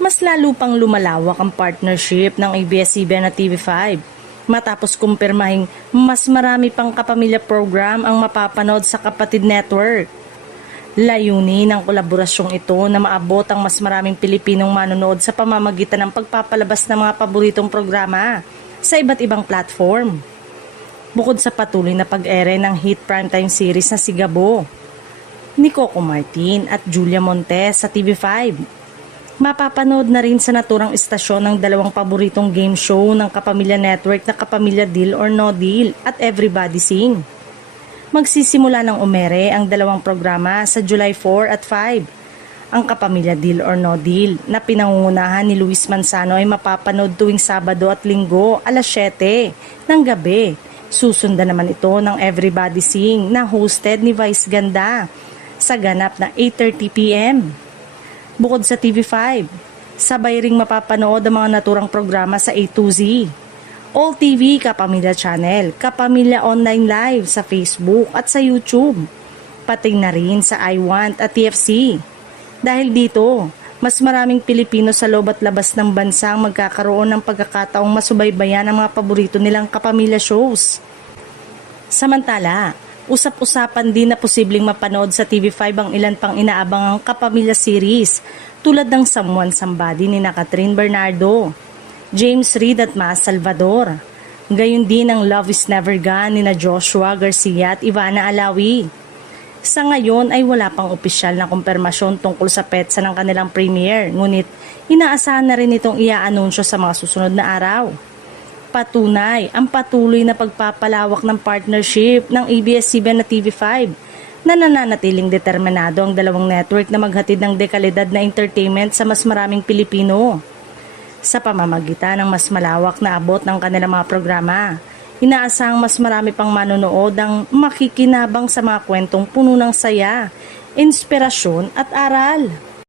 mas lalo pang lumalawak ang partnership ng ABS-CBN at TV5 matapos kumpirmahing mas marami pang kapamilya program ang mapapanood sa kapatid network. Layunin ng kolaborasyong ito na maabot ang mas maraming Pilipinong manonood sa pamamagitan ng pagpapalabas ng mga paboritong programa sa iba't ibang platform. Bukod sa patuloy na pag-ere ng hit primetime series na Sigabo ni Coco Martin at Julia Montes sa TV5, mapapanood na rin sa naturang istasyon ng dalawang paboritong game show ng Kapamilya Network na Kapamilya Deal or No Deal at Everybody Sing. Magsisimula ng umere ang dalawang programa sa July 4 at 5. Ang Kapamilya Deal or No Deal na pinangungunahan ni Luis Manzano ay mapapanood tuwing Sabado at Linggo alas 7 ng gabi. Susundan naman ito ng Everybody Sing na hosted ni Vice Ganda sa ganap na 8:30 p.m. Bukod sa TV5, sabay ring mapapanood ang mga naturang programa sa A to Z, All TV Kapamilya Channel, Kapamilya Online Live sa Facebook at sa YouTube, pati na rin sa iWant at TFC. Dahil dito, mas maraming Pilipino sa loob at labas ng bansa ang magkakaroon ng pagkakataong masubaybayan ang mga paborito nilang kapamilya shows. Samantala, usap-usapan din na posibleng mapanood sa TV5 ang ilan pang inaabangang kapamilya series tulad ng Someone Somebody ni Catherine Bernardo, James Reid at Mas Salvador. Gayon din ang Love is Never Gone ni Joshua Garcia at Ivana Alawi. Sa ngayon ay wala pang opisyal na kumpirmasyon tungkol sa petsa ng kanilang premiere, ngunit inaasahan na rin itong iaanunsyo sa mga susunod na araw. Patunay ang patuloy na pagpapalawak ng partnership ng ABS-CBN at TV5 na nananatiling determinado ang dalawang network na maghatid ng dekalidad na entertainment sa mas maraming Pilipino. Sa pamamagitan ng mas malawak na abot ng kanilang mga programa, inaasahang mas marami pang manonood ang makikinabang sa mga kwentong puno ng saya, inspirasyon at aral.